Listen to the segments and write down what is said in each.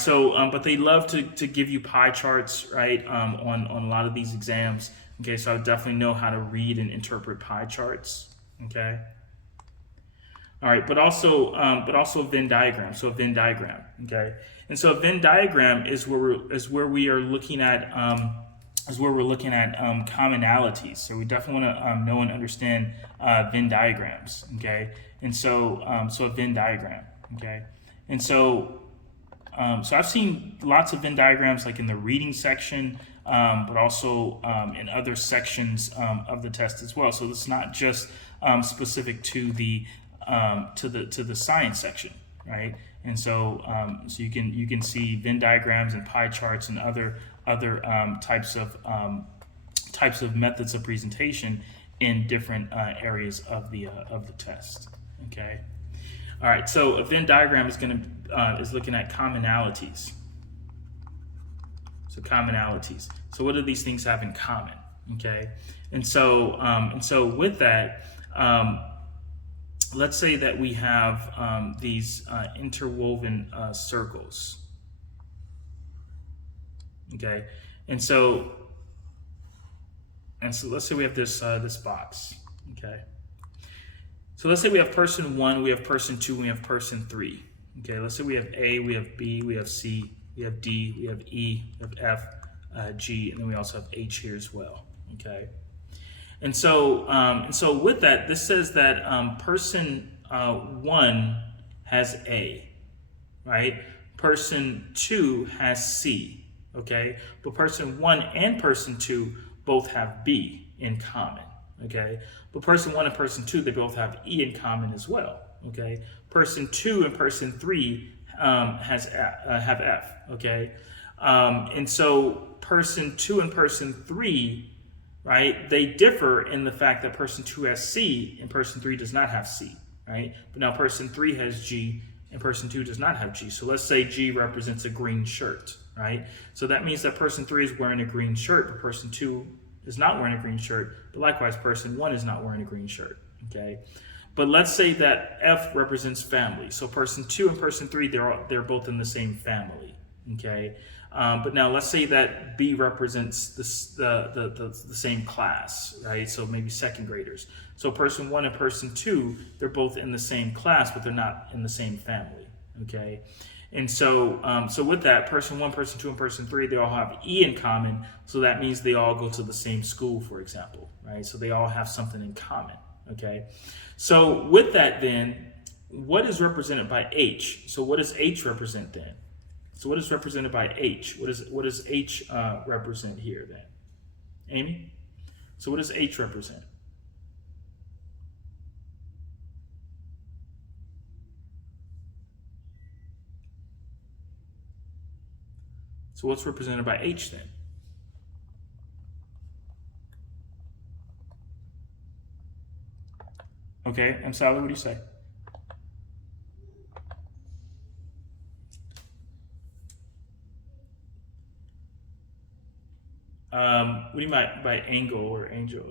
So, but they love to give you pie charts, right, on a lot of these exams. Okay, so I definitely know how to read and interpret pie charts. Okay. All right, but also a Venn diagram. So a Venn diagram. Okay, and so a Venn diagram is where we are looking at commonalities. So we definitely want to know and understand Venn diagrams. Okay, and so a Venn diagram. Okay, and so I've seen lots of Venn diagrams like in the reading section, but also in other sections of the test as well. So it's not just specific to the science section, right? And so you can see Venn diagrams and pie charts and other types of methods of presentation in different areas of the test. Okay. All right. So a Venn diagram is looking at commonalities. So commonalities. So what do these things have in common? Okay. And so with that, let's say that we have these interwoven circles. Okay, and so let's say we have this box. Okay, so let's say we have person 1, we have person 2, we have person 3. Okay, let's say we have A, we have B, we have C, we have D, we have E, we have F, G, and then we also have H here as well. Okay. And so with that, this says that person 1 has A, right? Person 2 has C, okay? But person 1 and person 2 both have B in common, okay? But person 1 and person 2, they both have E in common as well, okay? Person 2 and person 3 have F, okay? And so person 2 and person 3, right, they differ in the fact that person 2 has C and person 3 does not have C, right? But now person 3 has G and person 2 does not have G. So let's say G represents a green shirt, right? So that means that person 3 is wearing a green shirt, but person 2 is not wearing a green shirt. But likewise, person 1 is not wearing a green shirt, okay? But let's say that F represents family. So person 2 and person 3, they're both in the same family, okay? But now let's say that B represents the same class, right? So maybe second graders. So person 1 and person 2, they're both in the same class, but they're not in the same family, okay? And so with that, person 1, person 2, and person 3, they all have E in common. So that means they all go to the same school, for example, right? So they all have something in common, okay? So with that then, what is represented by H? So what does H represent then? So what is represented by H? What does H represent here then? Amy? So what does H represent? So what's represented by H then? Okay, and Sally, what do you say? What do you mean by angle or angel?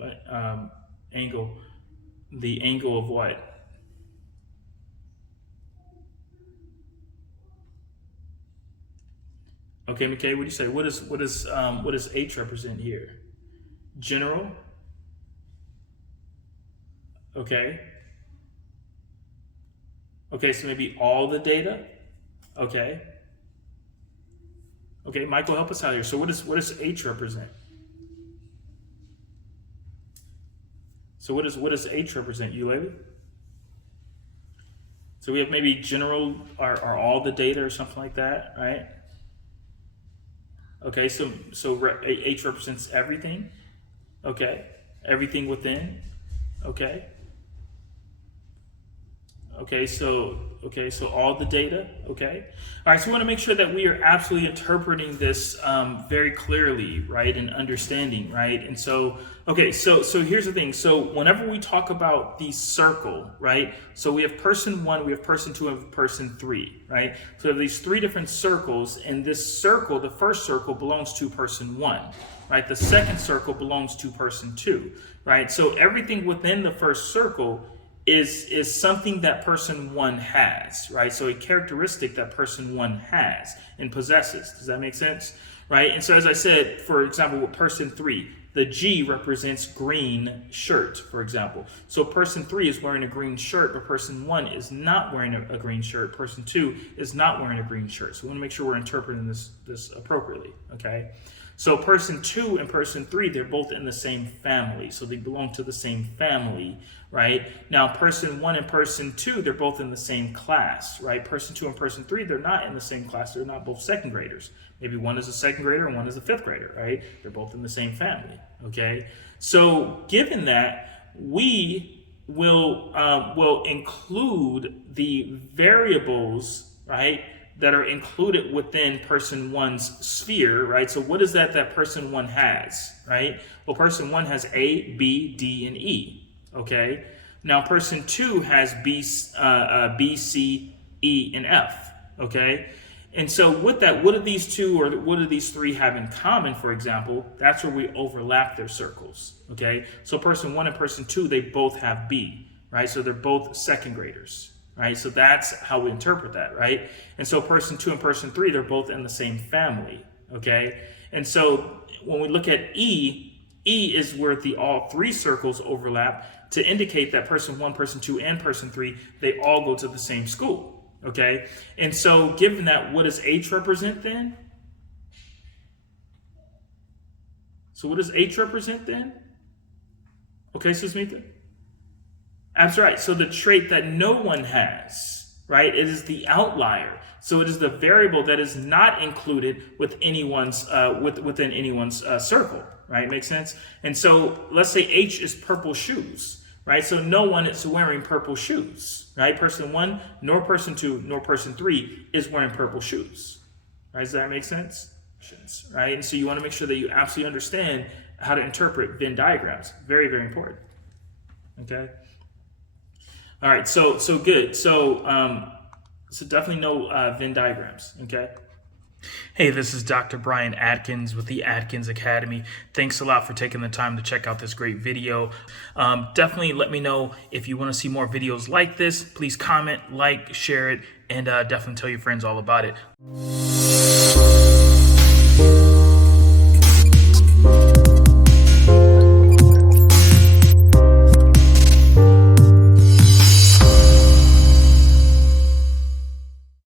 Angle, the angle of what? Okay, McKay, what do you say? What does H represent here? General. Okay. Okay, so maybe all the data. Okay. Okay, Michael, help us out here. So what does H represent? So what does H represent, Eulalie? So we have maybe general or all the data or something like that, right? Okay, so H represents everything. Okay, everything within. Okay. Okay, so all the data, okay? All right, so we want to make sure that we are absolutely interpreting this very clearly, right, and understanding, right? And so, okay, so here's the thing. So whenever we talk about the circle, right, so we have person 1, we have person 2, and person 3, right? So we have these 3 different circles, and this circle, the first circle belongs to person 1, right? The second circle belongs to person 2, right? So everything within the first circle is something that person one has, right? So a characteristic that person one has and possesses. Does that make sense? Right? And so as I said, for example, with person 3, the G represents green shirt, for example. So person 3 is wearing a green shirt, but person 1 is not wearing a green shirt. Person 2 is not wearing a green shirt. So we want to make sure we're interpreting this appropriately, okay? So person 2 and person 3, they're both in the same family. So they belong to the same family, right? Now, person 1 and person 2, they're both in the same class, right? Person 2 and person 3, they're not in the same class. They're not both second graders. Maybe one is a second grader and one is a fifth grader, right? They're both in the same family, okay? So given that, we will include the variables, right, that are included within person 1's sphere, right? So what is that person 1 has, right? Well, person 1 has A, B, D, and E, okay? Now, person 2 has B, C, E, and F, okay? And so with that, what do these two or what do these three have in common, for example? That's where we overlap their circles, okay? So person 1 and person 2, they both have B, right? So they're both second graders, right? So that's how we interpret that, right? And so person 2 and person 3, they're both in the same family, okay? And so when we look at E is where all three circles overlap to indicate that person 1, person 2, and person 3, they all go to the same school. Okay, and so given that, what does H represent then? So what does H represent then? Okay, Susmita? That's right. So the trait that no one has, right? It is the outlier. So it is the variable that is not included with anyone's within anyone's circle, right? Makes sense? And so let's say H is purple shoes. Right, so no one is wearing purple shoes, right? Person 1, nor person 2, nor person 3 is wearing purple shoes, right? Does that make sense? Right, and so you want to make sure that you absolutely understand how to interpret Venn diagrams. Very, very important. Okay. All right, so good. So definitely know Venn diagrams. Okay. Hey, this is Dr. Brian Adkins with the Adkins Academy. Thanks a lot for taking the time to check out this great video. Definitely let me know if you want to see more videos like this. Please comment, like, share it, and definitely tell your friends all about it.